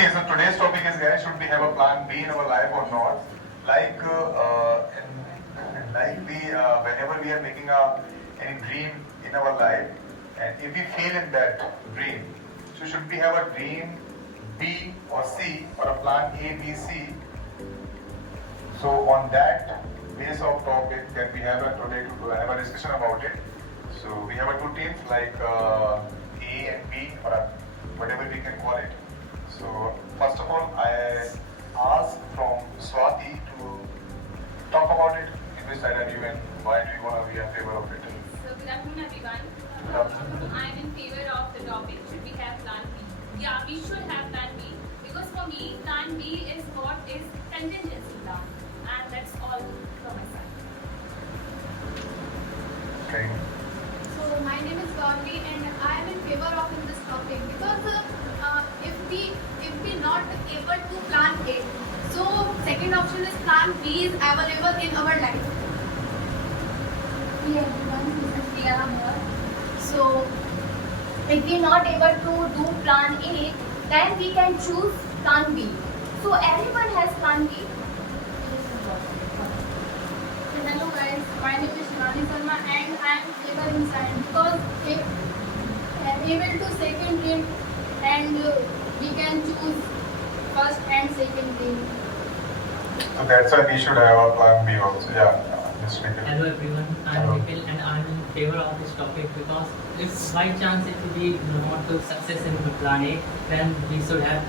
Okay, so today's topic is, guys, should we have a plan B in our life or not? Whenever we are making any dream in our life, and if we fail in that dream, so should we have a dream B or C or a plan A, B, C? So on that base of topic that we have today to have a discussion about it. So we have two teams like A and B or whatever we can call it. So first of all, I ask from Swati to talk about it. In which side are you and why do you want to be in favor of it? So good afternoon, everyone. I am in favor of the topic. Should we have plan B? Yeah, we should have plan B because for me, plan B is what is contingency plan, and that's all from my side. Okay. So my name is Gauri and I am in favor of this topic because if we not able to plan A, so second option is plan B is available in our life. Hey everyone, this is Priya here. So if we not able to do plan A, then we can choose plan B. So everyone has plan B. Hello guys, my name is Shivani Sharma and I am favor in science because if able to second dream and we can choose first and second dream. So that's why we should have a plan B also. Yeah. Hello everyone, I am Nikhil and I am in favor of this topic because if by chance if we want to success in the plan A, then we should have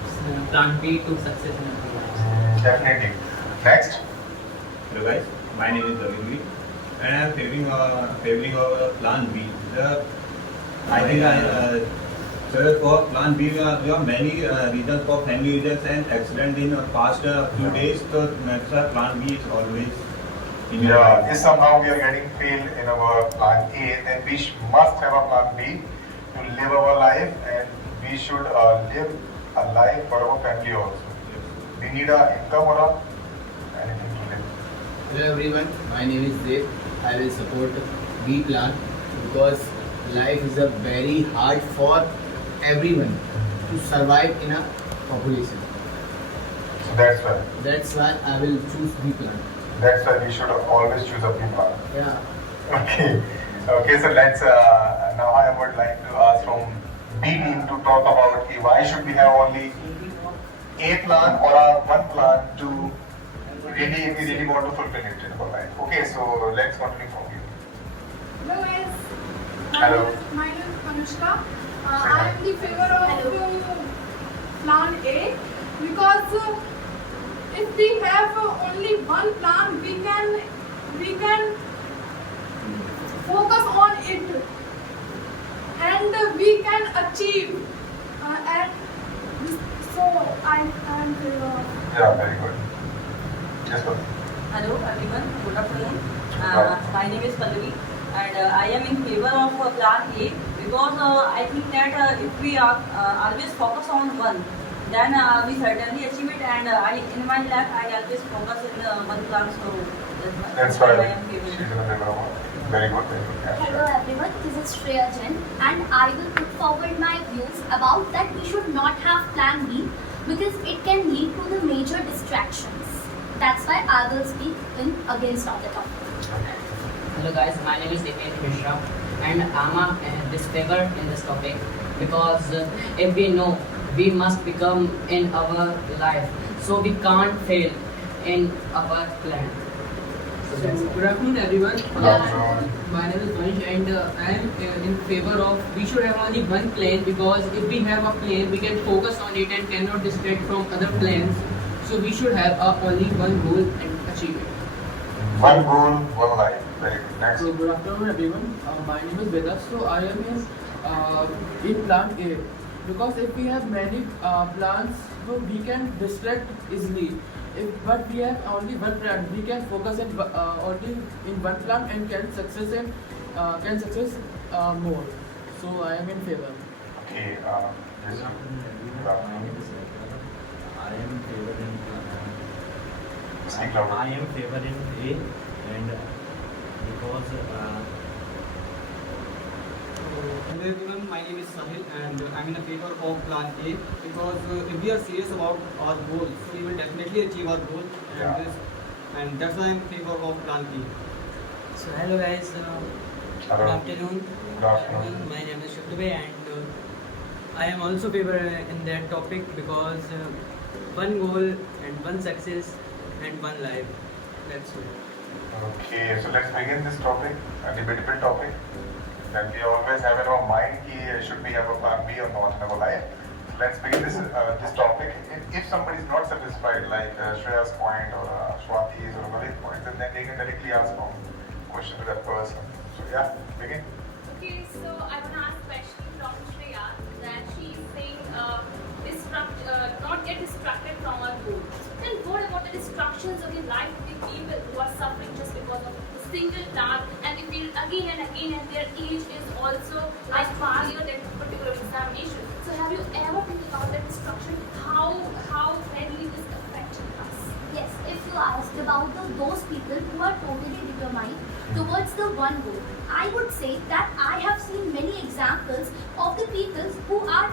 plan B to success in our lives. Definitely. Next. Hello guys, my name is Ravi and I am favoring plan B. I think for plan B, there are many reasons for family reasons and accident in past few days. So that's why plan B is always in your life. If somehow we are getting failed in our plan A, then we must have a plan B to live our life, and we should live a life for our family also. We need a income or anything to live. Hello everyone, my name is Dev. I will support B plan because life is a very hard for everyone to survive in a population. So that's why. That's why I will choose B plan. That's why we should always choose a B plan. Yeah. Okay. Okay. So let's. Now I would like to ask from B team to talk about why should we have only A plan or one plan to if we really want to fulfill it in our life. Okay. So let's continue from you. Hello guys. Hello. My name is Anushka. I am in favor of plan A because if we have only one plan, we can focus on it and we can achieve. And so I am Yeah. Very good. Yes, sir. Hello everyone, good afternoon. My name is Pallavi and I am in favor of plan A because I think that if we are always focus on one, then we certainly achieve it, and in my life I always focus in one plan, so That's why why I am she's favor. in a favor of one. Very good. Very good. Yeah, Hello sure. everyone, this is Shreya Jain and I will put forward my views about that we should not have plan B because it can lead to the major distractions. That's why I will speak against of the topic. Hello guys, my name is Dipen Mishra and I am in disfavor in this topic because if we know we must become in our life, so we can't fail in our plan. So that's it. Good afternoon everyone. afternoon. My name is Manish and I am in favor of we should have only one plan because if we have a plan we can focus on it and cannot distract from other plans. So we should have only one goal and achieve it. One goal, one life. Very good. Next. So good afternoon everyone. My name is Vedas. So I am in plan A because if we have many plans, so we can distract easily. But we have only one plan, we can focus only in one plan and can success more. So I am in favor. Okay. Yes. Good afternoon, Good everyone. My afternoon. name is Vedant. I am favor in Speak louder. I am favor in A, and because Hello everyone, my name is Sahil and I'm in a favor of plan A because if we are serious about our goals, so we will definitely achieve our goal Yeah. and that's why I'm in favor of plan B. So hello guys, Hello. good afternoon. Good afternoon. My name is Shukdubey and I am also favor in that topic because one goal and one success and one life. That's it. Okay, so let's begin this topic, a debatable topic that we always have in our mind. Should we have a plan B or not in our life? So let's begin this topic. If somebody is not satisfied, like Shreya's point or Swati's or Malit's point, then they can directly ask a question to that person. So yeah, begin. Okay, so I want to ask a question from Shreya that she is saying not get distracted from our goal. Then what about the distractions of the life of the people who are suffering just because of a single task and they feel again and again and their age is also as faster than particular examination. So have you ever think about that distraction? How badly this affecting us? Yes, if you asked about those people who are totally determined towards the one goal, I would say that I have seen many examples of the people who are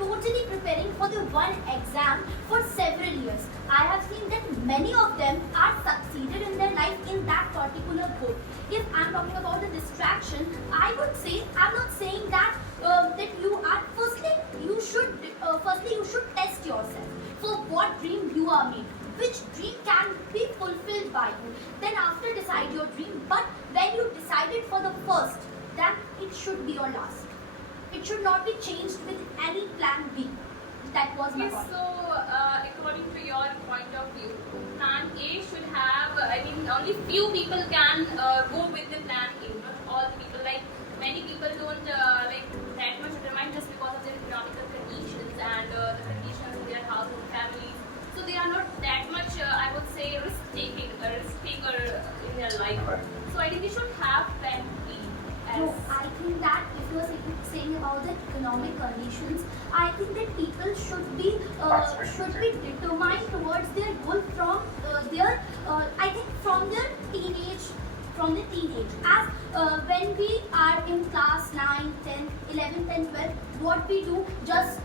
totally preparing for the one exam for several years. I have seen that many of them are succeeded in their life in that particular goal. If I'm talking about the distraction, I would say, I'm not saying that that you are, firstly you should test yourself for what dream you are made. Which dream can be fulfilled by you. Then after decide your dream. But when you decided for the first, then it should be your last. It should not be changed with any plan B. That was my Yes, point. so according to your point of view, plan A should have, only few people can go with the plan A, not all the people. Like many people don't like that much determined just because of their economical conditions and the conditions in their household families. So they are not that much, I would say, risk taker in their life. So I think we should have plan B. No, I think that if you are saying about the economic conditions, I think that people should be determined towards their goal from from the teenage. As when we are in class 9, 10, 11th and 12th, what we do, just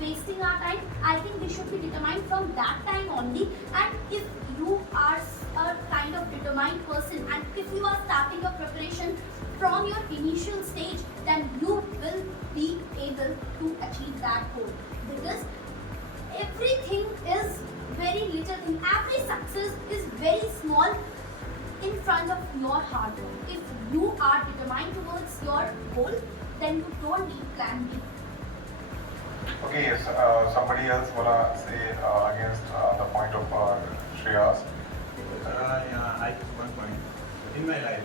wasting our time, I think we should be determined from that time only. And if you are a kind of determined person and if you are starting your preparation from your initial stage, then you will be able to achieve that goal. Because everything is very little thing. Every success is very small in front of your hard work. If you are determined towards your goal, then you don't need plan B. Okay, yes, somebody else wanna say against the point of Shreya's? Yeah, I just one point. In my life,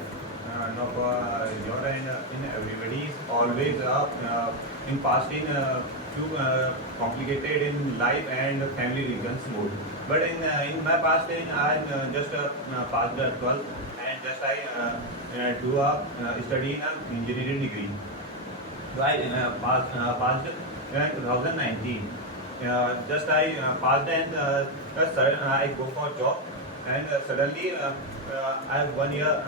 your and in everybody is always in past in too complicated in life and family reasons more. But in my past, I just passed the 12th and just I do a study in an engineering degree. So I passed in 2019. Just I passed and I go for job and suddenly I have 1 year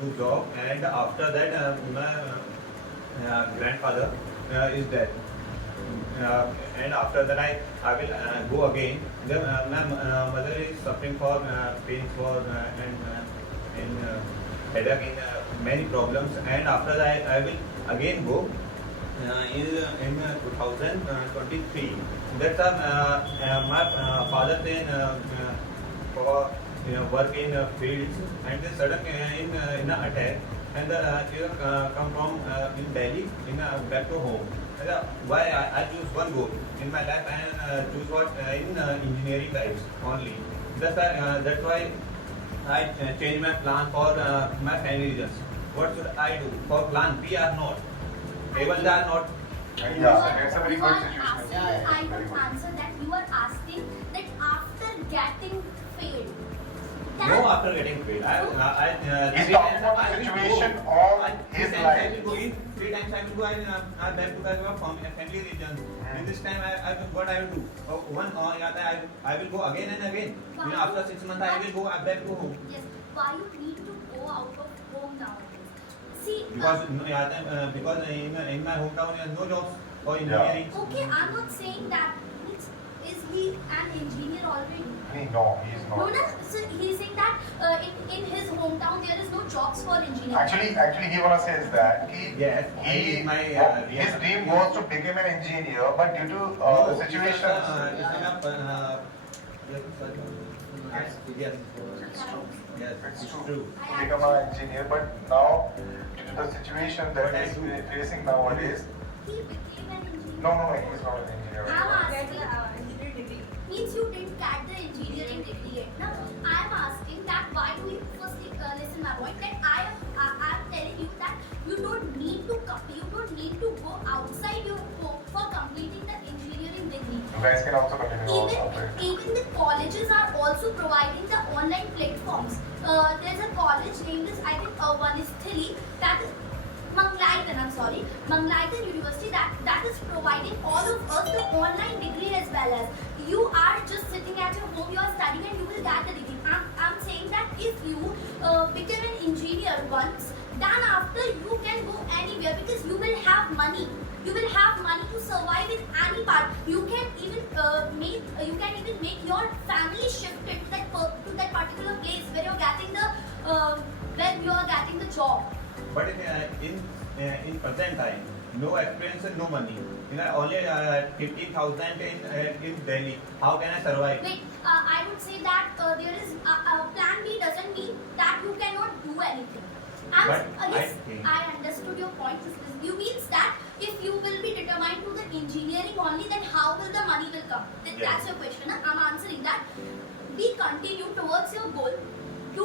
to job and after that my grandfather is dead. And after that I will go again. Then my mother is suffering for pain for and headache in many problems and after that I will again go in 2023. That's my father then for work in fields and then sudden in an attack and he come from in Delhi in back to home. And, why I choose one goal in my life and choose what in engineering types only. That's why I change my plan for my family reasons. What should I do for plan B or not? Even they are not. Yeah, it's a very good situation. I would answer that you are asking that after getting failed. No, after getting paid. He's talking about the situation of his life. 3 times I will go and back to back from family regions. And this time what I will do? I will go again and again. After 6 months I will go back to home. Yes, why you need to go out of home nowadays? See, Because because in my hometown there are no jobs for engineering. okay, I'm not saying that. Is he an engineer already? No, he is No, not. no. So he's saying that in his hometown there is no jobs for engineering. Actually, he wanna says that Yes, he my his dream was to become an engineer, but due to situations. Yes, It's true. yes, It's it's true. true. To become an engineer, but now due to the situation that he is facing nowadays, He became an engineer. no, he is not an engineer. I'm Get asking. engineering degree. Means you didn't get the engineering degree yet. Now I'm asking that why do you firstly listen my point that I am telling you that you don't need to go outside your home for completing the engineering degree. You guys can also continue Even the colleges are also providing the online platforms. There's a college named as I think one is Thili that is Manglaitan University that is providing all of us the online degree as well as you are just sitting at your home, you are studying and you will get the degree. I'm saying that if you become an engineer once, then after you can go anywhere because you will have money. You will have money to survive in any part. You can even make your family shifted to that particular place where you're getting the job. But in present time, no experience and no money. Only 50,000 in Delhi. How can I survive? Wait, I would say that there is plan B doesn't mean that you cannot do anything. But Yes, I think- I understood your point. You means that if you will be determined to the engineering only, then how will the money will come? Yes. That's your question. I'm answering that. Be continue towards your goal to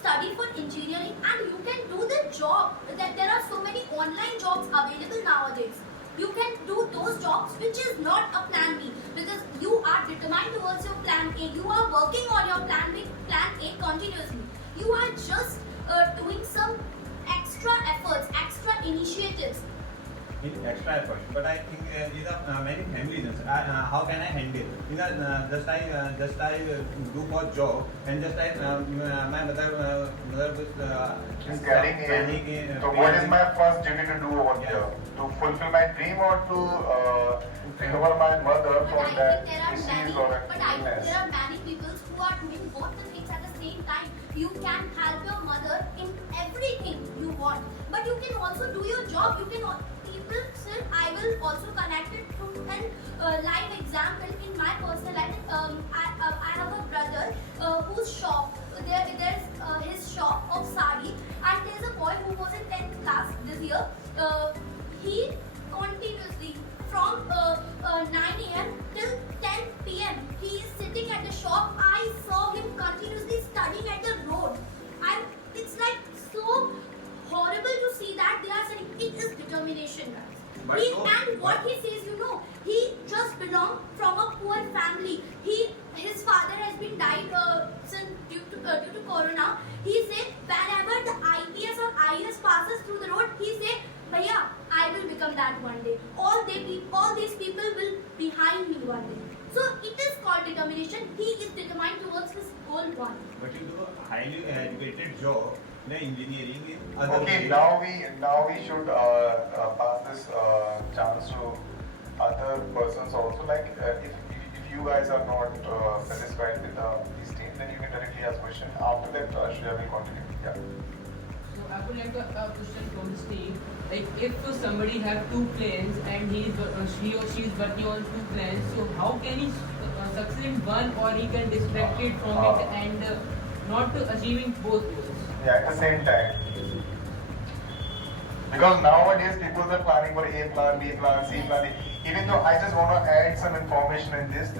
study for engineering, and you can do the job. That there are so many online jobs available nowadays. You can do those jobs which is not a plan B because you are determined towards your plan A. You are working on your plan A continuously. You are just doing some extra efforts, extra initiatives. In extra effort, but I think these are many family reasons. How can I handle? Just I do for job and just my mother Is getting in. So what is my first duty to do over here? To fulfill my dream or to recover my mother But from I that think there are disease many. or But I think illness? there are many people who are doing both the things at the same time. You can help your mother in everything you want, but you can also do your job. You can people. Sir, I will also connect it to an live example in my personal life. I have a brother whose shop there's his shop of sari, and there's a boy who was in 10th class this year. He continuously from 9 a.m. till 10 p.m. he is sitting at the shop. I saw him continuously studying at the road, and it's like so horrible to see that they are saying it is determination, guys. But And what he says, he just belonged from a poor family. His father has been died due to corona. He said whenever the IPS or IS passes through the road, he said, "Bhaiya, I will become that one day. All these people will behind me one day." So it is called determination. He is determined towards his goal one. But you do a highly educated job in engineering in other Okay, fields. now we should pass this chance to other persons also. Like if you guys are not satisfied with these teams, then you can directly ask question. After that, Shreya will continue. Yeah. So I would like a question from this team. Like if somebody have two planes and he or she is working on two planes, so how can he succeed in one, or he can distract it from it and not achieving both goals? Yeah, at the same time. Because nowadays people are planning for A plan, B plan, C plan. Even though I just want to add some information in this,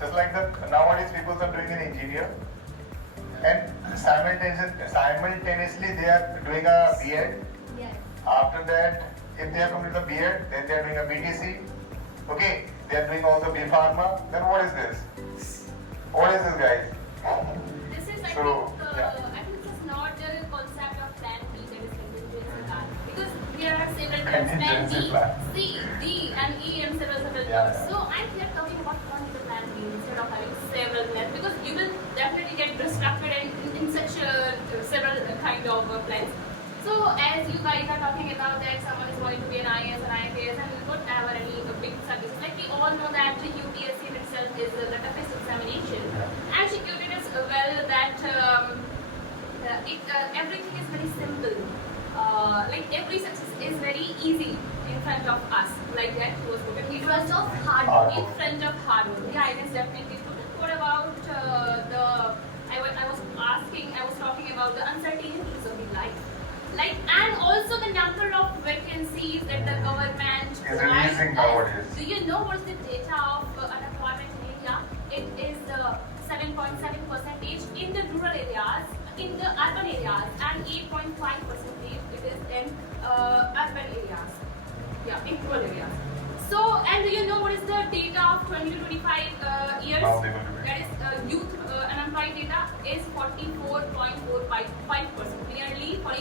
just like that nowadays people are doing an engineer and simultaneously they are doing a B.Ed. Yes. After that, if they have completed the B.Ed, then they are doing a BTC. Okay, they are doing also B Pharma. Then what is this? What is this, guys? This is, I think this is not the concept of plan B, that is contingency plan. Because there are several plans, plan Contingency B, plan. C, D, and E, and several Yeah. plans. So I'm here talking about only the plan B instead of having several plans, because you will definitely get distracted in such several kind of plans. So as you guys are talking about that someone is going to be an IAS or IPS and whatever any big services, like we all know that the UPSC in itself is the toughest examination, and she quoted as well that everything is very simple. Like every success is very easy in front of us. Like that she was quoted. In front of hard work. In front of hard work. Yeah, it is definitely true. What about I was talking about the uncertainties of the life. Like, and also the number of vacancies that the government is releasing nowadays. Do you know what's the data of unemployment in India? It is 7.7% in the rural areas, in the urban areas, and 8.5% it is in urban areas. Yeah, in rural areas. So, and do you know what is the data of 20 to 25 years? That is youth unemployed data is 44.45%, nearly 45%.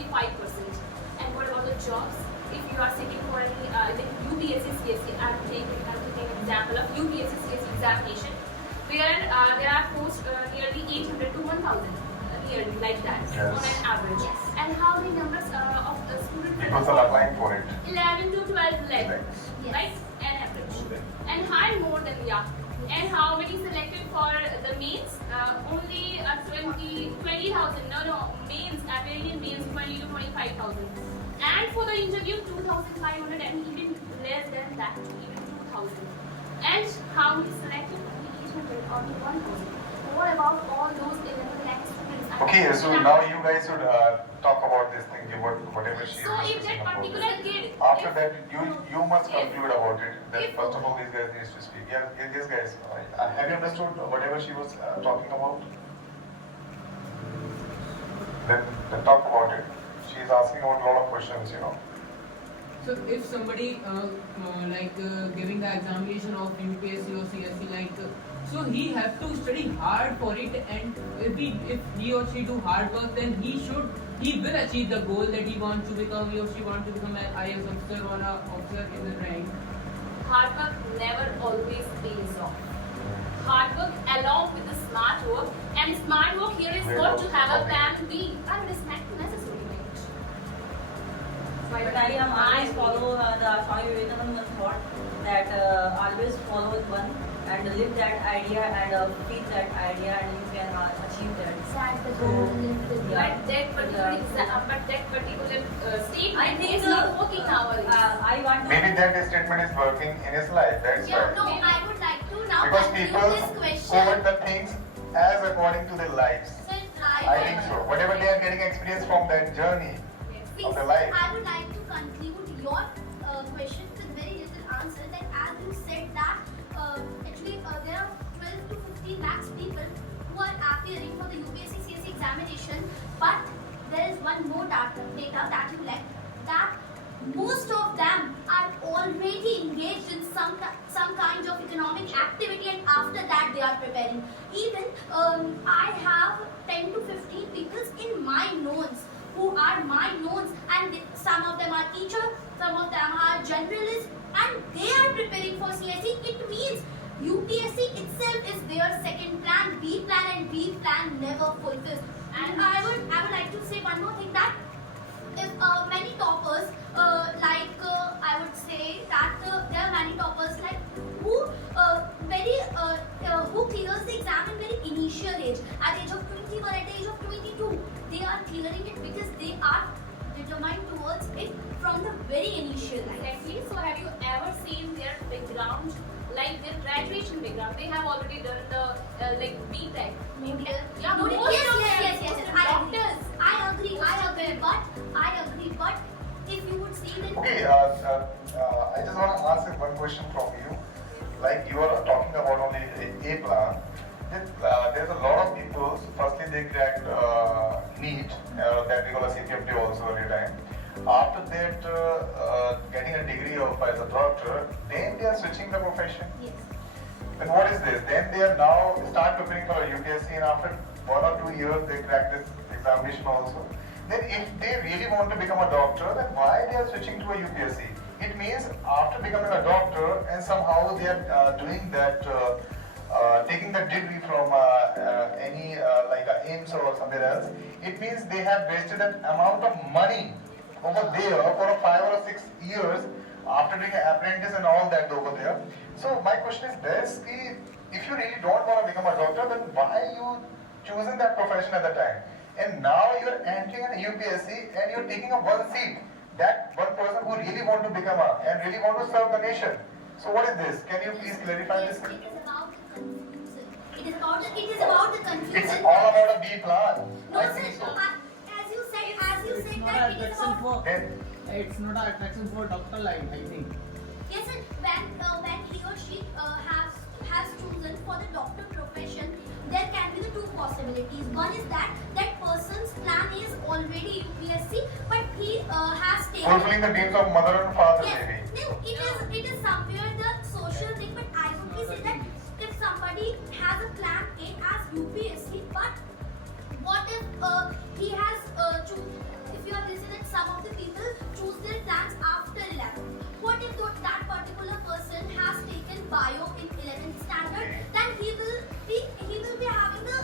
And what about the jobs? If you are sitting for any like UPSC CSC, I'm taking an example of UPSC CSC examination, where there are posts nearly 800 to 1,000, nearly like that, on an average. Yes. And how many numbers of students? People are applying for it. 11 to 12 levels, Yes. right? An average. And high more than And how many selected for the mains? Only 20,000. No, mains, American mains 20 to 25,000. And for the interview 2,500 and even less than that, even 2,000. And how many selected? Only 800 or 1,000. What about all those 11 lakh students? Okay, so now you guys should talk about this thing, whatever she So is if that discussing about. particular kid, After that, you must conclude about it. That first of all, these guys needs to speak. Yeah, yes, guys. Have you understood whatever she was talking about? Then talk about it. She is asking about a lot of questions, you know. So if somebody giving the examination of UPSC or CSC, so he have to study hard for it, and if he or she do hard work, then he will achieve the goal that he wants to become. He or she wants to become an IAS officer or an officer in the rank. Hard work never always pays off. Hard work along with the smart work, and smart work here is got to have a plan B. And it's not necessary. But I always follow the Swami Vivekananda thought that always follow one and live that idea and feed that idea, and you can achieve that. Set the goal, live the Yeah. But that particular statement I think is not working nowadays. I want to. Maybe that statement is working in his life. That's Yeah, right. no, I would like to now Because conclude people this question. forward the things as according to their lives. So I think so. Whatever they are getting experience from that journey Please, of the life. I would like to conclude your question with very little answer. That as you said that actually there are 12 to 15 lakhs people who are appearing for the UPSC CSC examination, but there is one more data that you left, that most of them are already engaged in some kind of economic activity, and after that they are preparing. Even I have 10 to 15 people in my knowns who are my knowns, and some of them are teachers, some of them are generalists, and they are preparing for CSE. It means UPSC itself is their second plan, B plan, and B plan never fulfills. And I would like to say one more thing, that if many toppers, I would say that there are many toppers who clears the exam in very initial age, at age of 20 or at the age of 22. They are clearing it because they are determined towards it from the very initial life. Exactly. So have you ever seen their background, like their graduation background? They have already done the B.Tech. Yeah, No, most yes, of yes, them, yes, most yes, of I doctors. agree, but if you would see that. Okay, I just want to ask one question from you. Like you are talking about only A plan. There's a lot of people. Firstly, they crack NEET, that we call a CPFT also every time. After that, getting a degree of as a doctor, then they are switching the profession. Yes. And what is this? Then they are now start preparing for a UPSC, and after 1 or 2 years, they crack this examination also. Then if they really want to become a doctor, then why they are switching to a UPSC? It means after becoming a doctor and somehow they are doing that, taking the degree from any like a AIMS or somewhere else, it means they have wasted an amount of money over there for a 5 or 6 years after doing an apprentice and all that over there. So my question is this: if you really don't want to become a doctor, then why you choosing that profession at the time? And now you're entering an UPSC and you're taking a one seat. That one person who really want to become and really want to serve the nation. So what is this? Can you please clarify this? It is about the confusion. It is about the confusion. It's all about a B plan. No, I sir. think so. As you said that it is about. It's not an attraction for doctor line, I think. Yes, sir. When he or she has chosen for the doctor profession, there can be the two possibilities. One is that person's plan is already UPSC, but he has taken. Fulfilling the dreams of mother and father, Yes. maybe. No, it is somewhere the social thing, but I would say that if somebody has a plan A as UPSC, but what if he has if you have listened that some of the people choose their plans after 11. What if that particular person has taken bio in 11th standard? Then he will be having the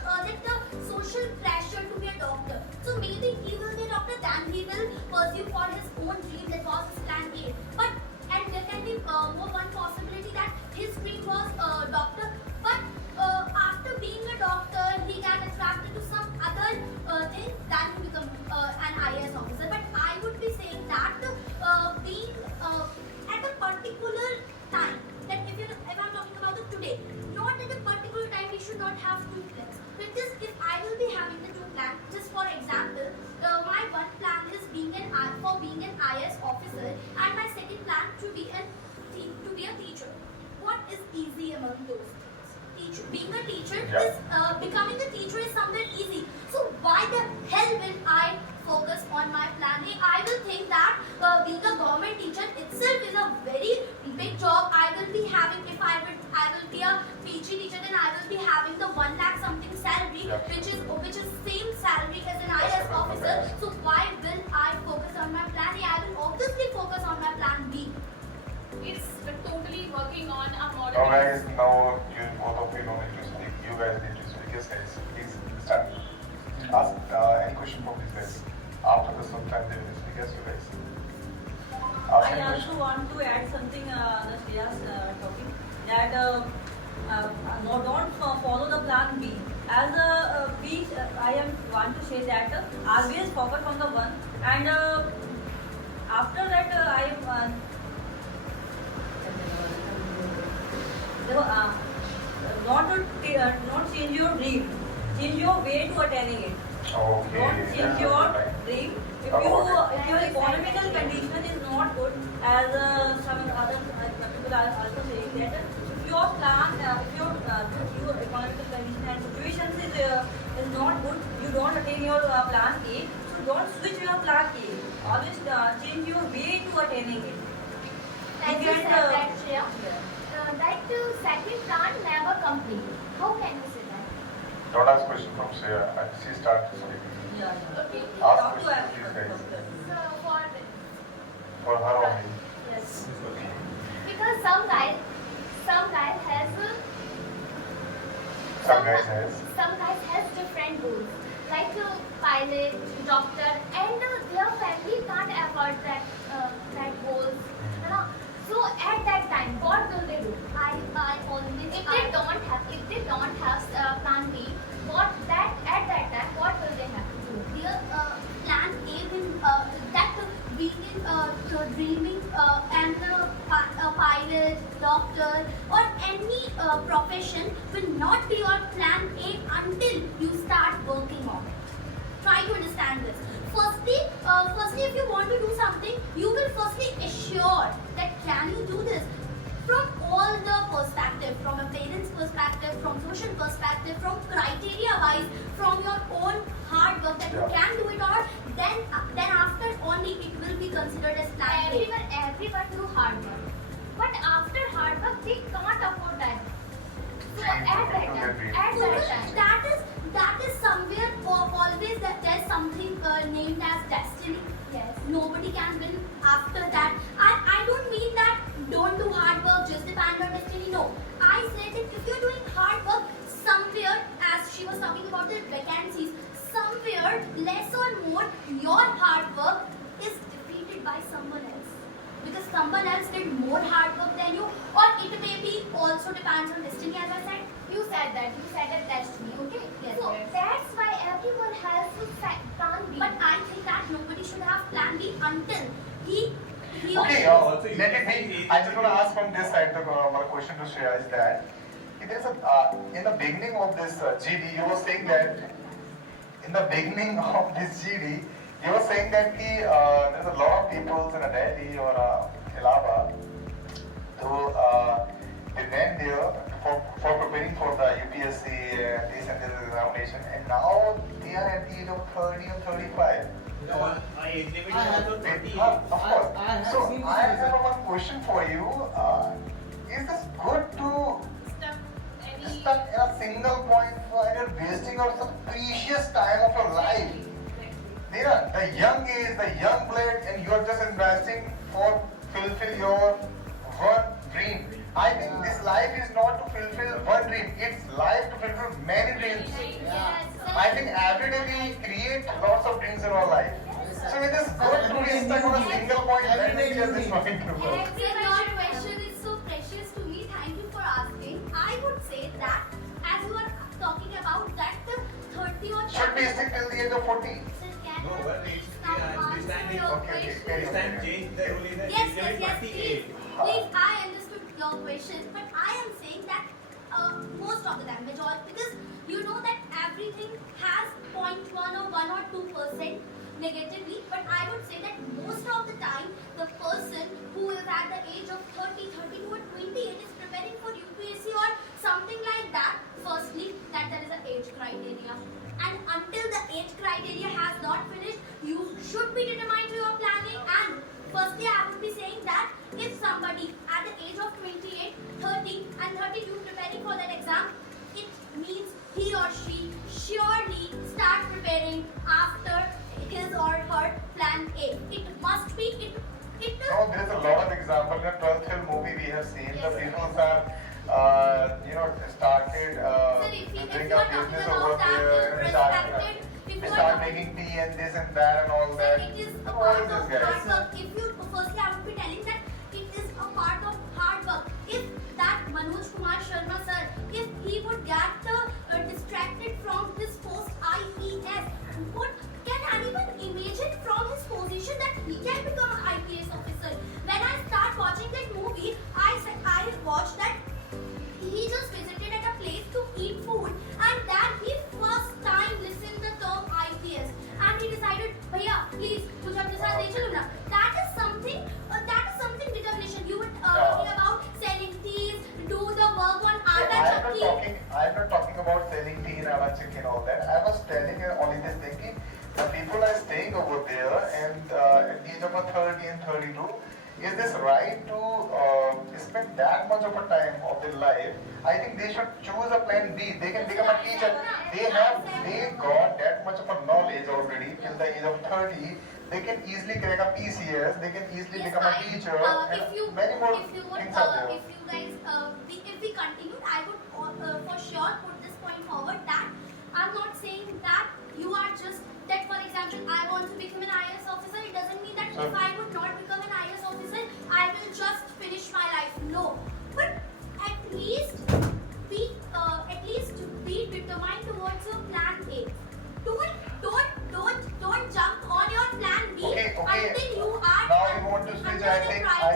social pressure to be a doctor. So maybe he will be a doctor, then he will pursue for his own dream that was his plan A. But and there can be one possibility that his dream was doctor, but after being a doctor, he got attracted to some other thing, then he become an IAS officer. But I would be saying that being at a particular time, that if I'm talking about the today, not at a particular time, we should not have two plans. Because if I will be having the two plans, just for example, my one plan is being an IAS officer, and my second plan to be a teacher. What is easy among those things? Being a teacher is becoming a teacher is somewhere easy. So why the hell will I focus on my plan A? I will think that being a government teacher itself is a very big job. I will be having, if I will be a PG teacher, then I will be having the 1 lakh something salary, which is same salary as an IAS officer. So why will I focus on my plan A? I will obviously focus on my plan B. It's totally working on a model. Now guys, now you both of you don't need to speak. You guys need to speak. Yes guys, please start. Ask any question from these guys. After this sometime they will speak. Yes, you guys. Ask any I question. also want to add something that Shreya's talking, that no, don't follow the plan B. As I want to say that always focus on the one, and after that not change your dream, change your way to attaining it. Okay. Don't change your dream. If your economical condition is not good, as some other people are also saying that if your plan, if your economical condition and situation is not good, you don't attain your plan A. So don't switch your plan A. Always change your way to attaining it. As you said that, Shreya, that second plan never complete. How can you say that? Don't ask question from Shreya. And she starts speaking. Okay. Ask Talk to question to these guys. So For her only. yes, because some guy has some guys has different goals, like pilot, doctor, and their family can't afford that goals. You know? So at that time, what will they do? I always if they don't have plan B, at that time what will they have to do? Their plan A will that being dreaming and a pilot, doctor, or any profession will not be your plan A until you start working on it. Try to understand this. Firstly, if you want to do something, you will firstly assure that can you do this from all the perspective, from a parent's perspective, from social perspective, from criteria wise, from your own hard work that you can do it, or then after only it will be considered as plan A. Everyone do hard work, but after hard work they can't afford that. So at that time, that is somewhere always that there's something named as destiny. Yes. Nobody can win after that. I don't mean that don't do hard work, just depend on destiny. No. I said that if you're doing hard work, somewhere, as she was talking about the vacancies, somewhere less or more, your hard work is by someone else. Because someone else did more hard work than you, or it may be also depends on destiny, as I said. You said that destiny, okay? Yes, So yes. that's why everyone has to plan B. But I think that nobody should have plan B until he or Okay, she. also you let can me say I just want to ask from this side, my question to Shreya is that there is in the beginning of this GD, you were saying that in the beginning of this GD, you were saying that there's a lot of people in Delhi or Etawah who they went there for preparing for the UPSC this and this examination, and now they are at the age of 30 or 35. my age limit is also 20. Of course. I have So seen this I have result. one question for you. Is this good to stuck in a single point while you're wasting out some precious time of your life? The young age, the young blood, and you're just investing for fulfill your one dream. I think this life is not to fulfill one dream, it's life to fulfill many dreams. Yes. I think every day we create lots of dreams in our life. So it is good to be stuck on a single point. Let me clear this point to you. Yes, sir, your question is so precious to me. Thank you for asking. I would say that as you are talking about that 30 or Should be stick till the age of 40. Sir, can No, I but it's now this time answer is your okay, question? This time change the rule in the Yes, age yes, limit yes, 48. please, I understood your question, but I am saying that most of the time, majority, because you know that everything has 0.1 or 1 or 2% negatively, but I would say that most of the time, the person who is at the age of 30, 32 or 28 is preparing for UPSC or something like that. Firstly, that there is an age criteria. And until the age criteria has not finished, you should be determined to your planning. And firstly, I would be saying that if somebody at the age of 28, 30 and 32 preparing for that exam, it means he or she surely start preparing after his or her plan A. It must be, No, there is a lot of example in the 12th film movie we have seen. The people are, started doing you a are talking business about over that, there. respected, if They you are start talking- making tea and this and that and all Sir, that. it is a What part is of this, guys? hard work. If you firstly, I would be telling that it is a part of hard work. If that Manoj Kumar Sharma sir, if he would get distracted from his post IES, what can anyone imagine from his position that he can become an IPS officer? When I start watching that movie, I watched that he just visited at a place to eat food, and then he first time listened the term IPS, and he decided, "Bhaiya, please, मुझे अपने साथ ले चलो ना." That is something determination. You were talking about selling teas, do the work on atta chakki. I'm not talking about selling tea in Ala chicken and all that. I was telling you only this thing. Ki the people are staying over there and at the age of 30 and 32. Is this right to spend that much of a time of their life? I think they should choose a plan B. They can become a teacher. They got that much of a knowledge already till the age of 30. They can easily crack a PCS. They can easily become a teacher. And many more things are there. If you guys, if we continue, I would for sure put this point forward that I'm not saying that you are just that. For example, I want to become an IAS officer. It doesn't mean that if I would not become an IAS officer, I will just finish my life. No, but at least be determined towards your plan A. Don't jump on your plan B Okay. until you are Now we want to switch. I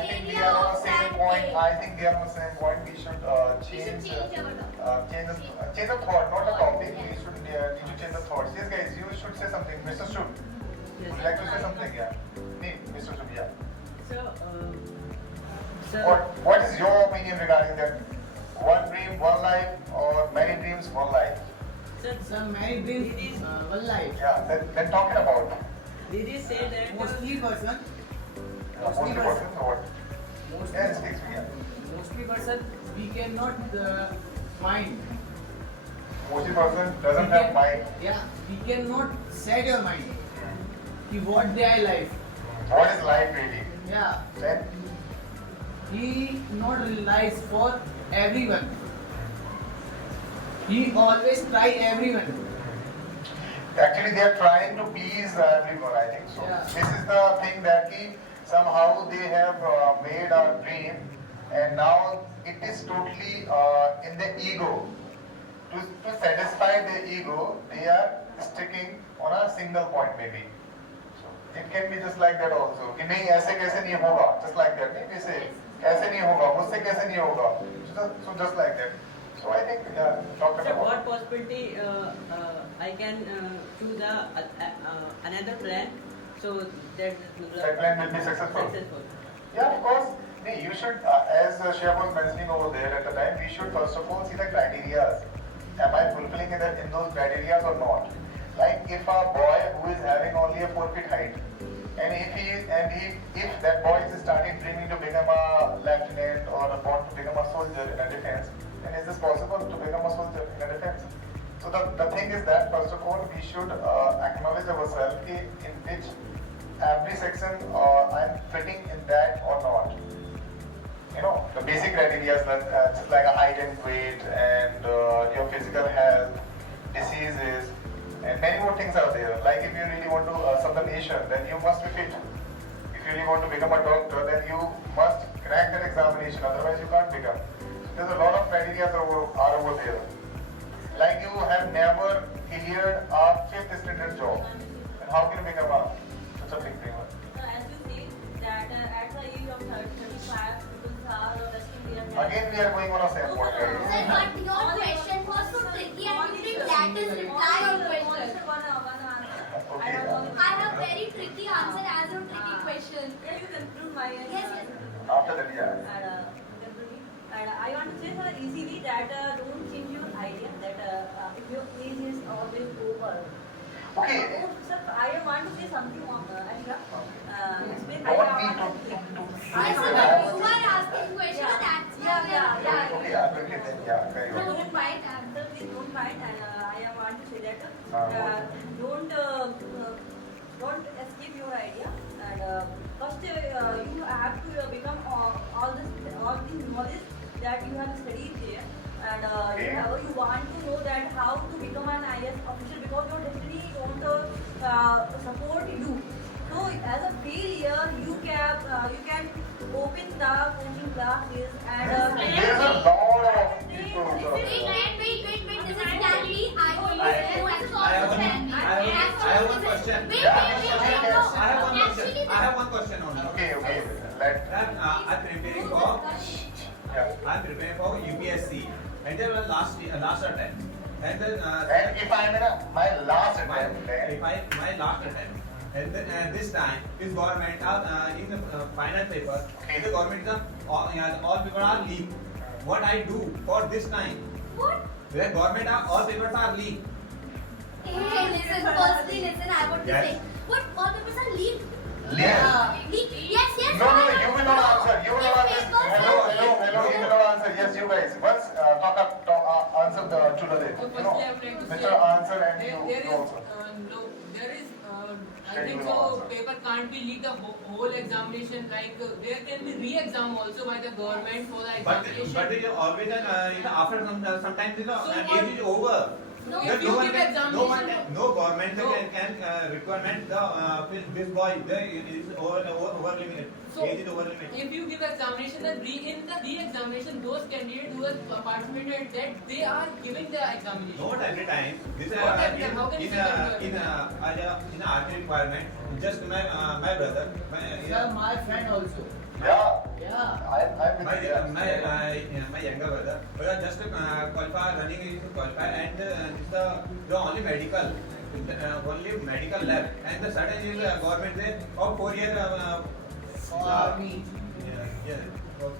think we are on the same point. I think we are on the same point. We should change the thought, not the topic. We should need to change the thoughts. Yes, guys, you should say something, Mr. Shub. Would you like to say something? Yeah. Nee, Mr. Shub, yeah. What is your opinion regarding that? One dream, one life, or many dreams, one life? Sir, many dreams, one life. Yeah, then talking about. Did he say that? Mostly person. Mostly person, or what? Mostly, Yeah, speaks me. Yeah. mostly person, we cannot mind. Mostly person doesn't have mind. Yeah, we cannot set your mind. Ki what they are life. What is life really? Yeah, Then he not realize for everyone. He always try everyone. actually they are trying to please everyone, I think so. Yeah. This is the thing that somehow they have made a dream, and now it is totally in the ego. To satisfy their ego, they are sticking on a single point maybe. So it can be just like that also. कि नहीं ऐसे कैसे नहीं होगा, just like that. नहीं जैसे ऐसे नहीं होगा, मुझसे कैसे नहीं होगा. So just like that. So I think talk So about. what possibility I can choose another plan so that That plan will be successful. Yeah, of course. Nee, you should, as Shia was mentioning over there at the time, we should first of all see the criteria. Am I fulfilling in those criteria or not? Like if a boy who is having only a 4 feet height, and if that boy is starting dreaming to become a lieutenant or want to become a soldier in a defense, then is this possible to become a soldier in a defense? So the thing is that first of all we should acknowledge ourselves in which every section I'm fitting in that or not. You know, the basic criteria is just like a height and weight and your physical health, diseases, and many more things are there. Like if you really want to serve the nation, then you must be fit. If you really want to become a doctor, then you must crack that examination, otherwise you can't become. There's a lot of criteria are over there. Like you have never cleared a 5th standard job, then how can you become such a big dreamer? So as you see that at the age of 35, people are resting their Again, we are going on a same point, Sir, guys. but your question was so tricky and you didn't let us reply your question. Okay. I have very tricky answer as your tricky question. Yeah, you conclude my Yes, yes. After that, yeah. And I want to say easily that don't change your idea that if your age is always over. Okay. Oh, sir, I want to say something on Anika. Explain. I want me to Yes, sir, but you are asking question, that's why we are Yeah. Okay, I'll quickly then, yeah, carry on. No, don't mind. Sir, please don't mind, and I want to say that don't escape your idea. And first, you have to become all these knowledge that you have studied there, and you want to know that how to become an IS officer because your destiny won't support you. So as a failure, you can open the coaching classes and. There's a lot of people. Wait. This is plan B. I will this is also plan B. I have one question. Wait. I have one question only. Okay. I'm preparing for UPSC. And then last attempt. And then And if I'm in my last attempt, then my last attempt. And then this time, this government in the final paper, the government is all people are leaked. What I do for this time? What? The government all papers are leaked. Hey, listen. Firstly, listen. I want to say, what all papers are leaked? Leaked? Yes. No, you will not answer. You will not answer. Hello. You will not answer. Yes, you guys. Once answer to the list. So firstly, I would like to Mr. say Answer and there you is also. there is I Then think you so. will answer. Paper can't be leaked the whole examination. Like there can be re-exam also by the government for the But examination. it is always after sometimes So age is over. No, if you give examination, No government can requirement this boy is over limit. So, Age is over limit. if you give examination, then in the re-examination, those candidates who have participated that they are giving the examination. Not every time. This is Not every time. How can you say that? in army requirement. Just my brother. Sir, my friend also. Yeah. I'm with you. My younger brother. But just qualify running is qualify and it's the only medical. Only medical lab and the certain is government say of 4 years Army. yeah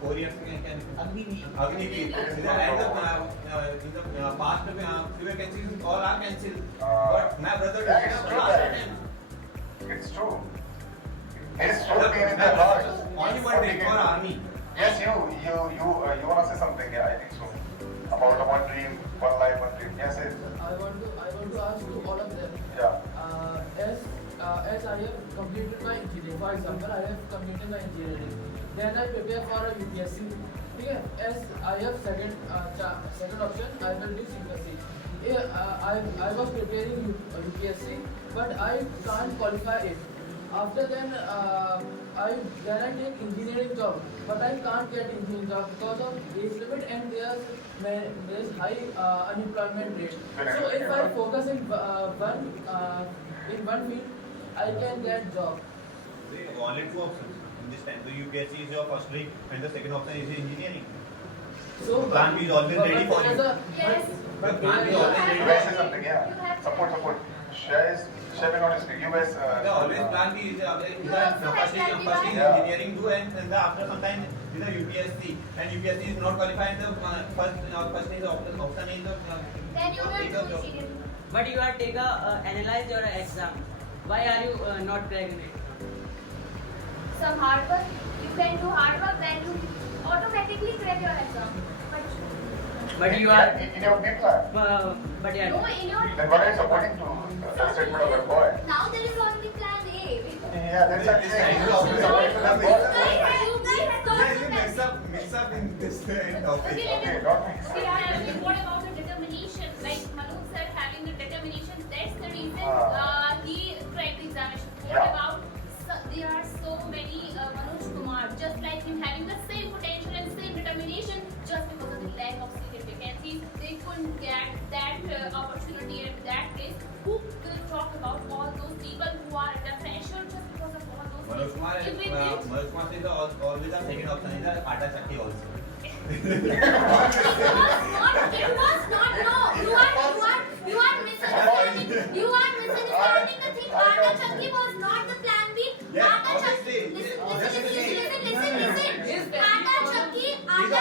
4 years can Agni. and in the past few vacancies all are cancelled. But my brother Yeah, it's true, last guys. time It's true. It's true pain in the heart. only one day for army. Yes, you wanna say something? Yeah, I think so. About one dream, one life, one dream. Yes, yes. I want to ask you all of them. Yeah. As I have completed my engineering, for example, I have completed my engineering. Then I prepare for a UPSC. Okay, as I have second option, I will do CPSC. I was preparing UPSC, but I can't qualify it. after then I take engineering job, but I can't get engineering job because of age limit and there's high unemployment rate. So if I focus in one field, I can get job. There are only two options in this time. The UPSC is your first dream, and the second option is engineering. So plan B is always ready for you. Yes. The plan B is always ready. You guys say something, yeah. Support. Share will not speak. You guys. Always plan B is first is engineering too, and then after some time is the UPSC, and UPSC is not qualified. The first is option is the. Then you will do engineering. But you are analyze your exam. Why are you not cracking it? Some hard work. You can do hard work, then you automatically crack your exam. But you are. In your B plan. But yeah. No, in your. Then what are you supporting to the statement of your boy? Now there is only plan A. Yeah, that's what I'm saying. You always supporting to the boy. Mix up in this topic. Okay, not mix. What about the determination? Like Manu said, having the determination, that's the reason he cracked the examination. What about there are so many Manoj Kumar, just like him, having the same potential and same determination, just because of the lack of senior vacancies, they couldn't get that opportunity at that place. Who will talk about all those people who are under pressure just because of all those Manoj Kumar is always the second option. Is the Atta Chakki also. It was not. No, you are misunderstanding. You are misunderstanding the thing. Atta Chakki was not the plan B. Atta Chakki. Listen. Atta Chakki. Atta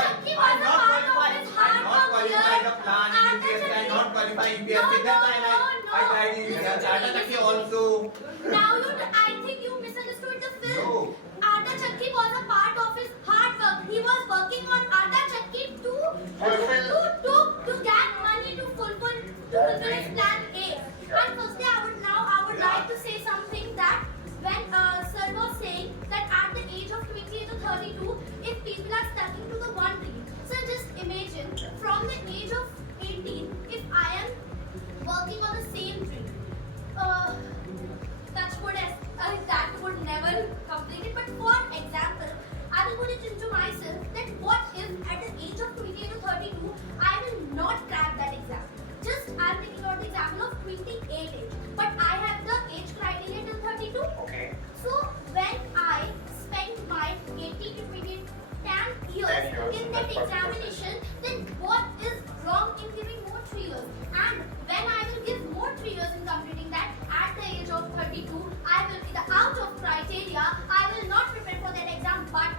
Chakki was a part of his hard work here. Not qualified UPSC. That time I tried Atta Chakki also. Now I think you misunderstood the film. No. Atta Chakki was a part of his hard work. He was working on Atta Chakki to get money to fulfill his plan A. And firstly, I would like to say something that when sir was saying that at the age of 28 to 32, if people are stuck into the one dream, so just imagine from the age of 18, if I am working on the same dream, that would never complete it. But for example, I will put it into myself that what if at the age of 28 to 32, I will not crack that exam. Just I am taking out the example of 28 age, but I have the age criteria till 32. Okay. So when I spend my 18 to 20, 10 years in that examination, then what is wrong in giving more 3 years? And when I will give more 3 years in completing that, at the age of 32, I will be out of criteria. I will not prepare for that exam, but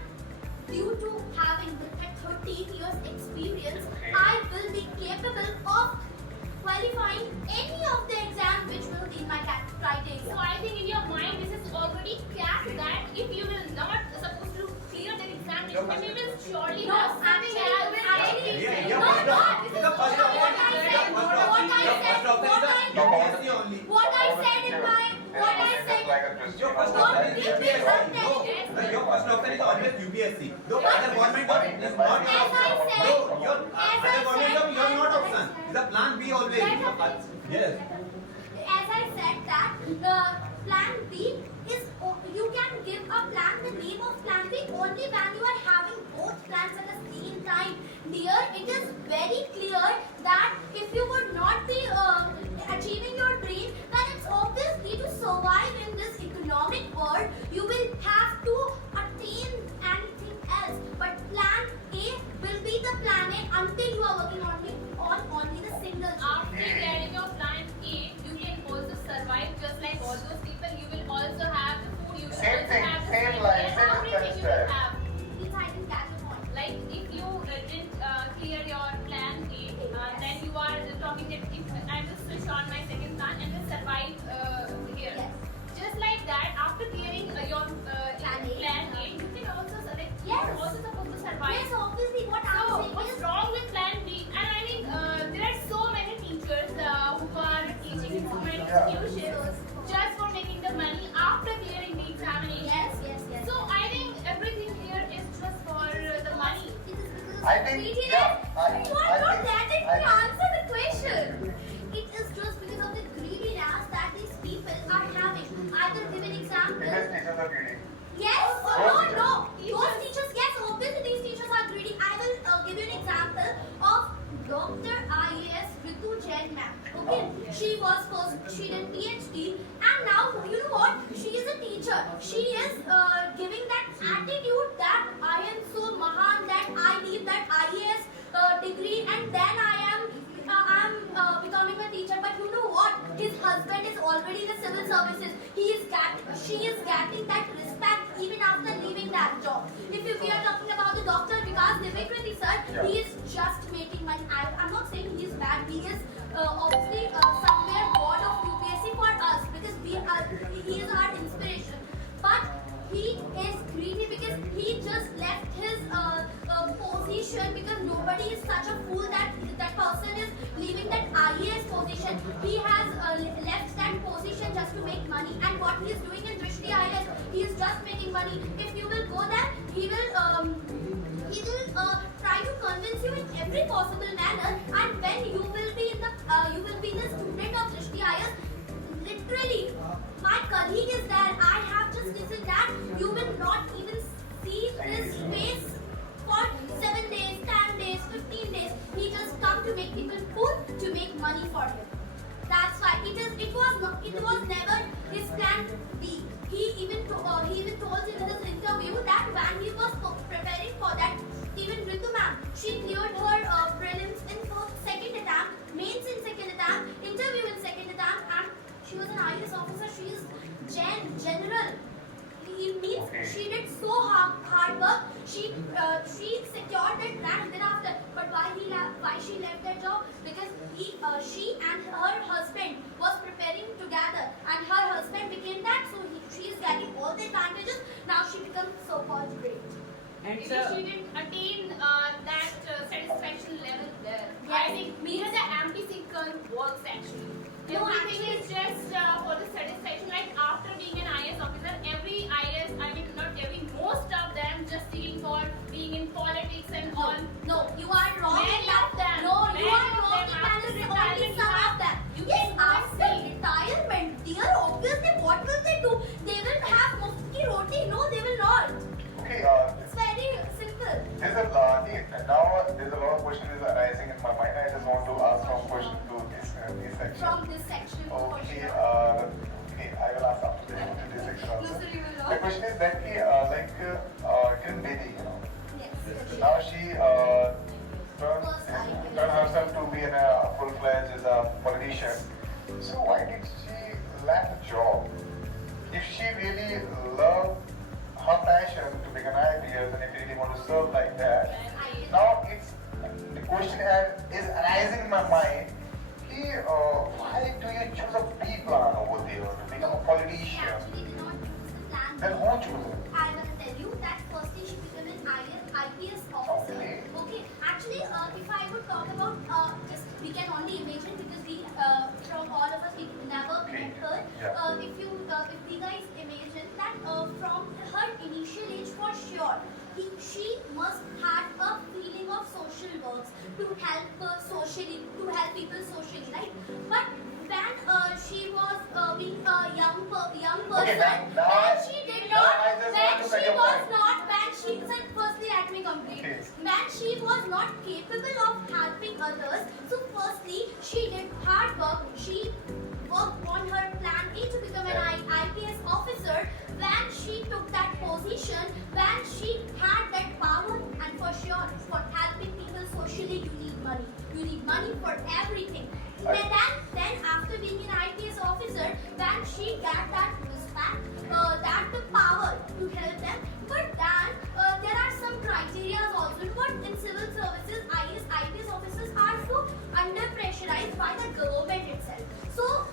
due to having that 13 years experience, I will be capable of qualifying any of the exams which will be in my criteria. So I think in your mind this is already capped that if you will not supposed to clear that examination, then you will surely have some chance. What I said in my Your first option is UPSC. No, your first option is always UPSC. No, other government job is not your option. No, your other government job you are not option. It's a plan B always. Yes. As I said that the plan B is, you can give a plan, the name of plan B only when you are having both plans at the same time. Dear, it is very clear that if you would not be achieving your dream, then it's obviously to survive in this economic world, you will have to attain anything else. But plan A will be the plan A until you are working only the single job. After getting your plan A, you can also survive just like all those people. You will also have the food, you will Same also thing, have the same sleep, line, yes, same everything you will step. have. If I didn't catch the point. Like if you didn't clear your plan A, then you are talking that if I will switch on my second plan and will survive here. Yes. Just like that, after clearing your plan A, you can also select. You are also supposed to survive. Yes, obviously what I'm So saying what's is, wrong with plan B? And I mean, there are so many teachers who are teaching in so many institutions just for making the money after clearing the examination. Yes. So I think everything here is just for the money. It is because I of think, greediness. yeah, You are not letting me answer the question. It is just because of the greediness that these people are having. are greedy. Yes, Those no. Those teachers, yes, obviously these teachers are greedy. I will give you an example of Dr. IAS Ritu Jain ma'am. Okay, she was first, she did PhD, and now you know what? She is a teacher. She is giving that attitude that I am so mahan, that I need that IAS degree, and then I am becoming a teacher. But you know what? His husband is already in the civil services. She is getting that respect even after leaving that job. If we are talking about the doctor Vikas Divikriti sir, he is just making money. I'm not saying he is bad. He is obviously somewhere god of UPSC for us because he is our inspiration. But he is greedy because he just left his position because nobody is such a fool that that person is leaving that IAS position. He has left that position just to make money, and what he is doing in Drishti IAS, he is just making money. If you will go there, he will try to convince you in every possible manner, and when you will be in the student of Drishti IAS, literally my colleague is there. I have just listened that you will not even see his face for 7 days, 10 days, 15 days. He just come to make people food to make money for him. That's why it was never his plan B. He even told in his interview that when he was preparing for that, even Ritu ma'am, she cleared her prelims in second attempt, mains in second attempt, interview in second attempt, and she was an IAS officer. She is general. It means she did so hard work. She secured that rank thereafter. But why she left that job? Because she and her husband was preparing together, and her husband became that. So she is getting all the advantages. Now she becomes so-called great. And maybe she didn't attain that satisfaction level there. Yes. I think because the ambition works actually. No, Everything actually- is just for the satisfaction. Like after being an IAS officer, every IAS, I mean not every, most of them just seeking for being in politics and all. No, you are wrong. Many in that. of them. No, Many you are of wrong. them In after that is only retirement, some of them. you Yes, can after see. retirement, dear, obviously, what will they do? They will have mufti roti. No, they will not. Okay, It's very simple. now there's a lot of questions arising in my mind. I just want to ask some question to this section. From this section, for Okay, sure. okay, I will ask after this section No, also. sir, you will The not. question is that Kiran Bedi, Yes. now she turned herself to be a full-fledged as a politician. So why did she lack a job? If she really loved her passion to become an IPS and if you really want to serve like that, now the question is arising in my mind. Why do you choose a B plan over there to become a She politician? actually did not choose the plan. Then who chose it? I will tell you that firstly she became an IPS officer. Okay. Actually, if I would talk about just we can only imagine because we from all of us we never met her. If you guys imagine that from her initial age for sure. She must have a feeling of social works to help socially, to help people socially, right? But when she was being a young person, when she did not, when she was not, when she said, firstly let me complete. When she was not capable of helping others, so firstly she did hard work. She worked on her plan A to become an IPS officer. When she took that position, when she had that power, and for sure, for helping people socially, you need money. You need money for everything. Then after being an IPS officer, when she got that respect, that the power to help them, but then there are some criteria also. But in civil services, IPS officers are so under pressurized by the government itself. So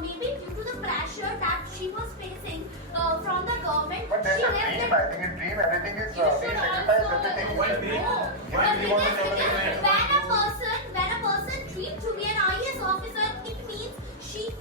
maybe due to the pressure that she was facing from the government, But that's she a left dream. it. I think in dream everything is You should sacrifice also everything. What dream? No, What dream? because when a person dreams to be an IAS officer, it means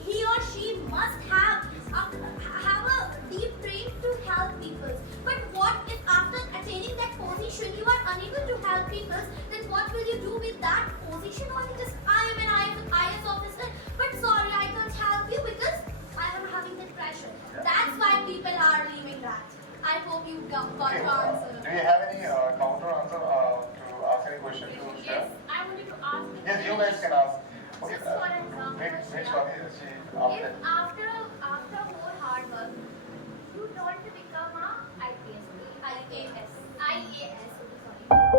he or she must have a deep dream to help people. But what if after attaining that position you are unable to help people? Then what will you do with that position? Or you just I am an IAS officer, but sorry I can't help you because I am having that pressure. distraction. That's why people are leaving that. I hope you got Okay, your answer. do you have any counter answer to ask any question to Yes, share? I wanted to ask. Yes, you guys can ask. Okay, Just for example, wait, Shreya, sorry, after. If after more hard work, you don't become a IPS, IAS, sorry.